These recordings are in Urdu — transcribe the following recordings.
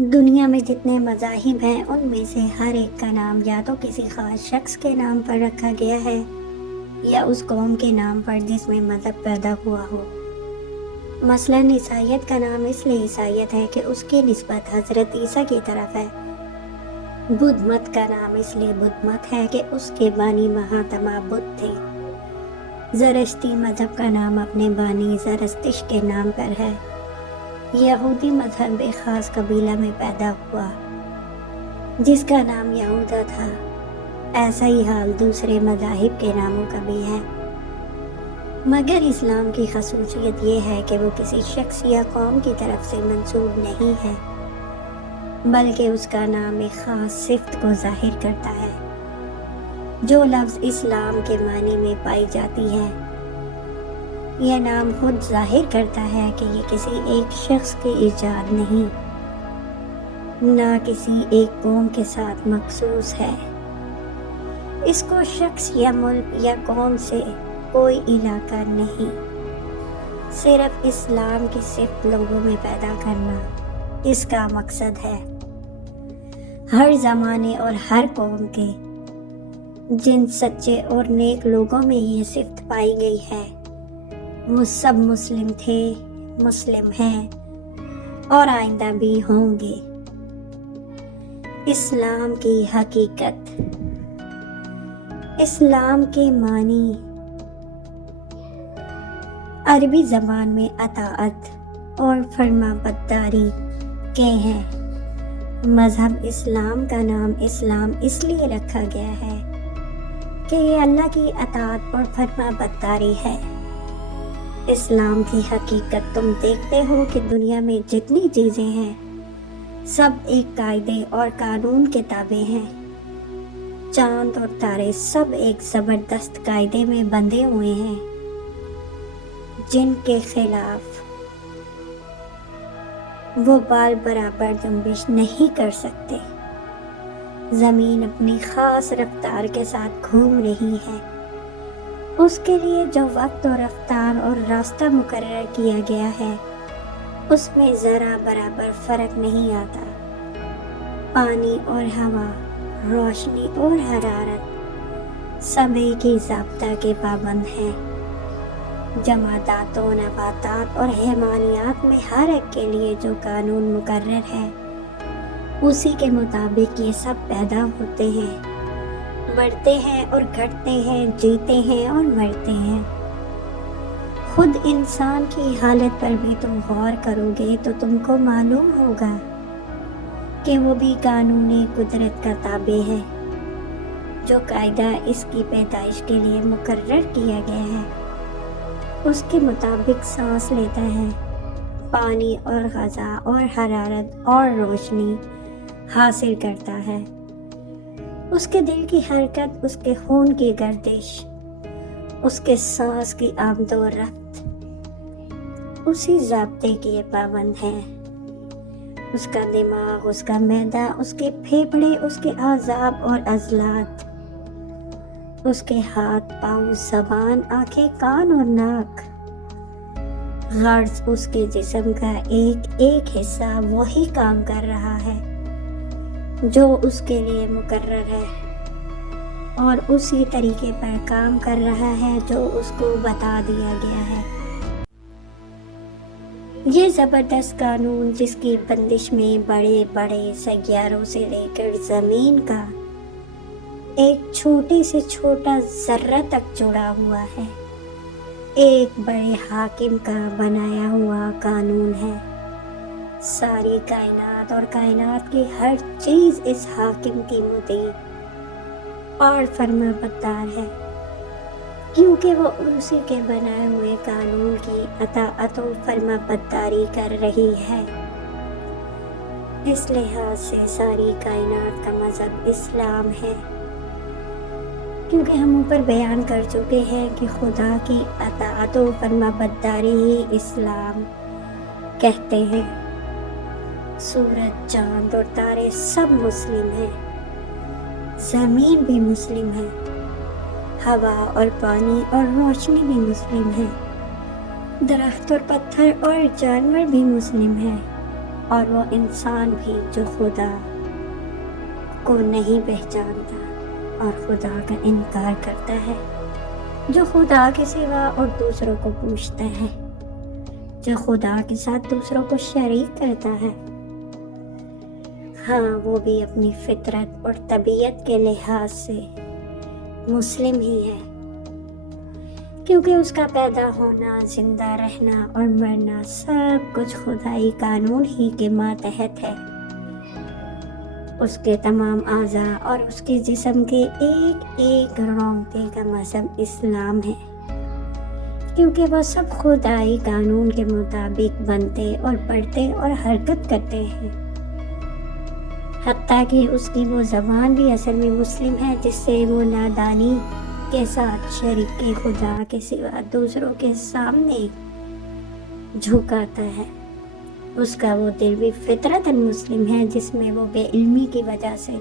دنیا میں جتنے مذاہب ہیں ان میں سے ہر ایک کا نام یا تو کسی خاص شخص کے نام پر رکھا گیا ہے یا اس قوم کے نام پر جس میں مذہب پیدا ہوا ہو۔ مثلاً عیسائیت کا نام اس لیے عیسائیت ہے کہ اس کی نسبت حضرت عیسیٰ کی طرف ہے۔ بدھ مت کا نام اس لیے بدھ مت ہے کہ اس کے بانی مہاتما بدھ تھے۔ زرشتی مذہب کا نام اپنے بانی زرتشت کے نام پر ہے۔ یہودی مذہب ایک خاص قبیلہ میں پیدا ہوا جس کا نام یہودا تھا۔ ایسا ہی حال دوسرے مذاہب کے ناموں کا بھی ہے، مگر اسلام کی خصوصیت یہ ہے کہ وہ کسی شخص یا قوم کی طرف سے منسوب نہیں ہے، بلکہ اس کا نام ایک خاص صفت کو ظاہر کرتا ہے جو لفظ اسلام کے معنی میں پائی جاتی ہے۔ یہ نام خود ظاہر کرتا ہے کہ یہ کسی ایک شخص کی ایجاد نہیں، نہ کسی ایک قوم کے ساتھ مخصوص ہے۔ اس کو شخص یا ملک یا قوم سے کوئی علاقہ نہیں، صرف اسلام کی صفت لوگوں میں پیدا کرنا اس کا مقصد ہے۔ ہر زمانے اور ہر قوم کے جن سچے اور نیک لوگوں میں یہ صفت پائی گئی ہے وہ سب مسلم تھے، مسلم ہیں اور آئندہ بھی ہوں گے۔ اسلام کی حقیقت۔ اسلام کے معنی عربی زبان میں اطاعت اور فرما برداری کے ہیں۔ مذہب اسلام کا نام اسلام اس لیے رکھا گیا ہے کہ یہ اللہ کی اطاعت اور فرما برداری ہے۔ اسلام کی حقیقت تم دیکھتے ہو کہ دنیا میں جتنی چیزیں ہیں سب ایک قاعدے اور قانون کے تابع ہیں۔ چاند اور تارے سب ایک زبردست قاعدے میں بندھے ہوئے ہیں جن کے خلاف وہ بال برابر جنبش نہیں کر سکتے۔ زمین اپنی خاص رفتار کے ساتھ گھوم رہی ہے، اس کے لیے جو وقت اور رفتار اور راستہ مقرر کیا گیا ہے اس میں ذرا برابر فرق نہیں آتا۔ پانی اور ہوا، روشنی اور حرارت سب ایک ہی ضابطہ کے پابند ہیں۔ جمادات و نباتات اور حیوانات میں ہر ایک کے لیے جو قانون مقرر ہے اسی کے مطابق یہ سب پیدا ہوتے ہیں، بڑھتے ہیں اور گھٹتے ہیں، جیتے ہیں اور مرتے ہیں۔ خود انسان کی حالت پر بھی تم غور کرو گے تو تم کو معلوم ہوگا کہ وہ بھی قانونی قدرت کا تابع ہے۔ جو قاعدہ اس کی پیدائش کے لیے مقرر کیا گیا ہے اس کے مطابق سانس لیتا ہے، پانی اور غذا اور حرارت اور روشنی حاصل کرتا ہے۔ اس کے دل کی حرکت، اس کے خون کی گردش، اس کے سانس کی آمد و رفت اسی ضابطے کے پابند ہیں۔ اس کا دماغ، اس کا معدہ، اس کے پھیپھڑے، اس کے اعصاب اور عضلات، اس کے ہاتھ، پاؤں، زبان، آنکھیں، کان اور ناک، غرض اس کے جسم کا ایک ایک حصہ وہی کام کر رہا ہے جو اس کے لیے مقرر ہے اور اسی طریقے پر کام کر رہا ہے جو اس کو بتا دیا گیا ہے۔ یہ زبردست قانون جس کی بندش میں بڑے بڑے سیاروں سے لے کر زمین کا ایک چھوٹے سے چھوٹا ذرہ تک جڑا ہوا ہے، ایک بڑے حاکم کا بنایا ہوا قانون ہے۔ ساری کائنات اور کائنات کی ہر چیز اس حاکم کی مطیع اور فرما بردار ہے، کیونکہ وہ اسی کے بنائے ہوئے قانون کی اطاعت و فرما برداری کر رہی ہے۔ اس لحاظ سے ساری کائنات کا مذہب اسلام ہے، کیونکہ ہم اوپر بیان کر چکے ہیں کہ خدا کی اطاعت و فرما برداری ہی اسلام کہتے ہیں۔ سورج، چاند اور تارے سب مسلم ہیں، زمین بھی مسلم ہے، ہوا اور پانی اور روشنی بھی مسلم ہے، درخت اور پتھر اور جانور بھی مسلم ہیں، اور وہ انسان بھی جو خدا کو نہیں پہچانتا اور خدا کا انکار کرتا ہے، جو خدا کے سوا اور دوسروں کو پوچھتا ہے، جو خدا کے ساتھ دوسروں کو شریک کرتا ہے، ہاں وہ بھی اپنی فطرت اور طبیعت کے لحاظ سے مسلم ہی ہے، کیونکہ اس کا پیدا ہونا، زندہ رہنا اور مرنا سب کچھ خدائی قانون ہی کے ماتحت ہے۔ اس کے تمام اعضاء اور اس کے جسم کے ایک ایک رونگٹے کا مذہب اسلام ہے، کیونکہ وہ سب خدائی قانون کے مطابق بنتے اور بڑھتے اور حرکت کرتے ہیں۔ حتیٰ کہ اس کی وہ زبان بھی اصل میں مسلم ہے، جس سے وہ نادانی کے ساتھ شریک خدا کے سوا دوسروں کے سامنے جھکاتا ہے۔ اس کا وہ دل بھی فطرتاً مسلم ہے، جس میں وہ بے علمی کی وجہ سے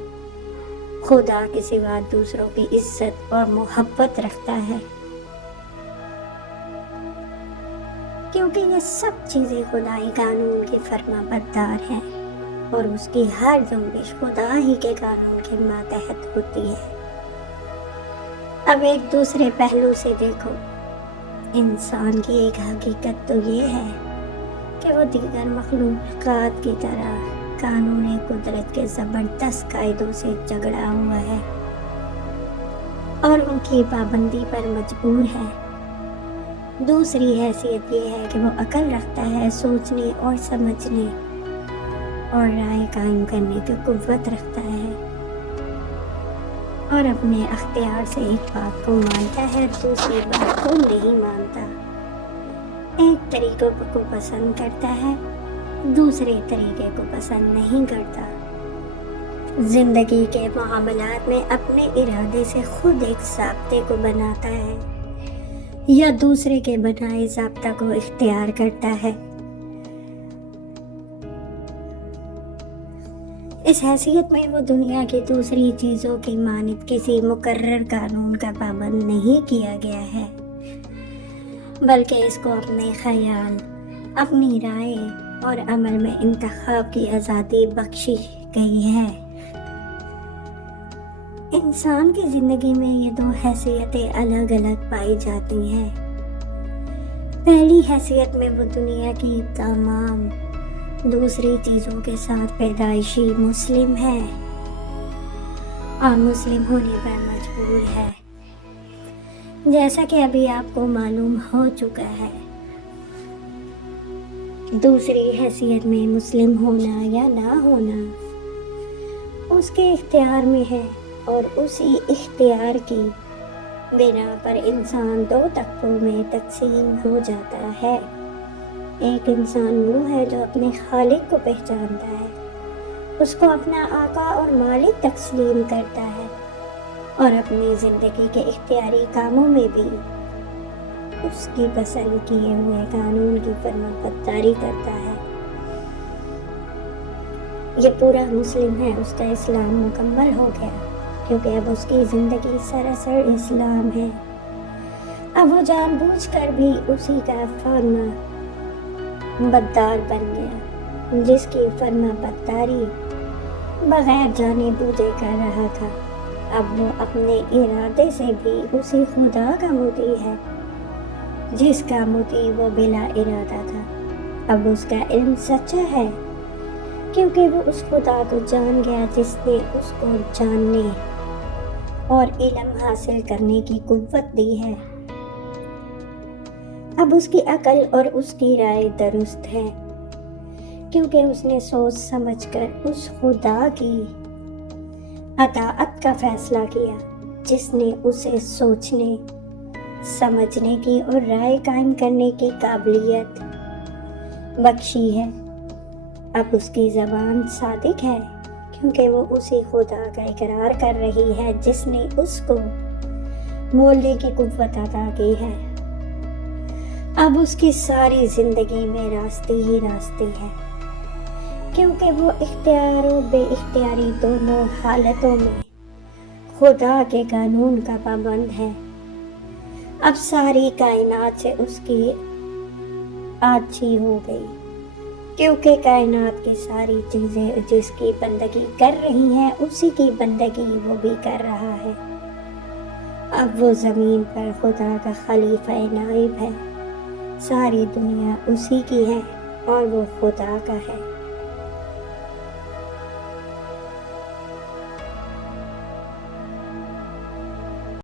خدا کے سوا دوسروں کی عزت اور محبت رکھتا ہے، کیونکہ یہ سب چیزیں خدائی قانون کے فرما بردار ہیں اور اس کی ہر جنبش خدا ہی کے قانون کے ماتحت ہوتی ہے۔ اب ایک دوسرے پہلو سے دیکھو، انسان کی ایک حقیقت تو یہ ہے کہ وہ دیگر مخلوقات کی طرح قانون قدرت کے زبردست قاعدوں سے جھگڑا ہوا ہے اور ان کی پابندی پر مجبور ہے۔ دوسری حیثیت یہ ہے کہ وہ عقل رکھتا ہے، سوچنے اور سمجھنے اور رائے قائم کرنے کی قوت رکھتا ہے، اور اپنے اختیار سے ایک بات کو مانتا ہے، دوسری بات کو نہیں مانتا، ایک طریقے کو پسند کرتا ہے، دوسرے طریقے کو پسند نہیں کرتا۔ زندگی کے معاملات میں اپنے ارادے سے خود ایک ضابطے کو بناتا ہے یا دوسرے کے بنائے ضابطہ کو اختیار کرتا ہے۔ اس حیثیت میں وہ دنیا کی دوسری چیزوں کی مانند کسی مقرر قانون کا پابند نہیں کیا گیا ہے، بلکہ اس کو اپنے خیال، اپنی رائے اور عمل میں انتخاب کی آزادی بخشی گئی ہے۔ انسان کی زندگی میں یہ دو حیثیتیں الگ الگ پائی جاتی ہیں۔ پہلی حیثیت میں وہ دنیا کی تمام دوسری چیزوں کے ساتھ پیدائشی مسلم ہے اور مسلم ہونے پر مجبور ہے، جیسا کہ ابھی آپ کو معلوم ہو چکا ہے۔ دوسری حیثیت میں مسلم ہونا یا نہ ہونا اس کے اختیار میں ہے، اور اسی اختیار کی بنا پر انسان دو طبقوں میں تقسیم ہو جاتا ہے۔ ایک انسان وہ ہے جو اپنے خالق کو پہچانتا ہے، اس کو اپنا آقا اور مالک تسلیم کرتا ہے، اور اپنی زندگی کے اختیاری کاموں میں بھی اس کی پسند کیے ہوئے قانون کی فرما برداری کرتا ہے۔ یہ پورا مسلم ہے، اس کا اسلام مکمل ہو گیا، کیونکہ اب اس کی زندگی سراسر اسلام ہے۔ اب وہ جان بوجھ کر بھی اسی کا فرما بردار بن گیا، جس کی فرما برداری بغیر جانے بوجھے کر رہا تھا۔ اب وہ اپنے ارادے سے بھی اسی خدا کا مطیع ہے، جس کا مطیع وہ بلا ارادہ تھا۔ اب اس کا علم سچا ہے، کیونکہ وہ اس خدا کو جان گیا جس نے اس کو جاننے اور علم حاصل کرنے کی قوت دی ہے۔ اب اس کی عقل اور اس کی رائے درست ہے، کیونکہ اس نے سوچ سمجھ کر اس خدا کی اطاعت کا فیصلہ کیا جس نے اسے سوچنے، سمجھنے کی اور رائے قائم کرنے کی قابلیت بخشی ہے۔ اب اس کی زبان صادق ہے، کیونکہ وہ اسی خدا کا اقرار کر رہی ہے جس نے اس کو بولنے کی قوت عطا کی ہے۔ اب اس کی ساری زندگی میں راستے ہی راستے ہے، کیونکہ وہ اختیار و بے اختیاری دونوں حالتوں میں خدا کے قانون کا پابند ہے۔ اب ساری کائنات سے اس کی عاجزی ہو گئی، کیونکہ کائنات کی ساری چیزیں جس کی بندگی کر رہی ہیں اسی کی بندگی وہ بھی کر رہا ہے۔ اب وہ زمین پر خدا کا خلیفہ نائب ہے، ساری دنیا اسی کی ہے اور وہ خدا کا ہے۔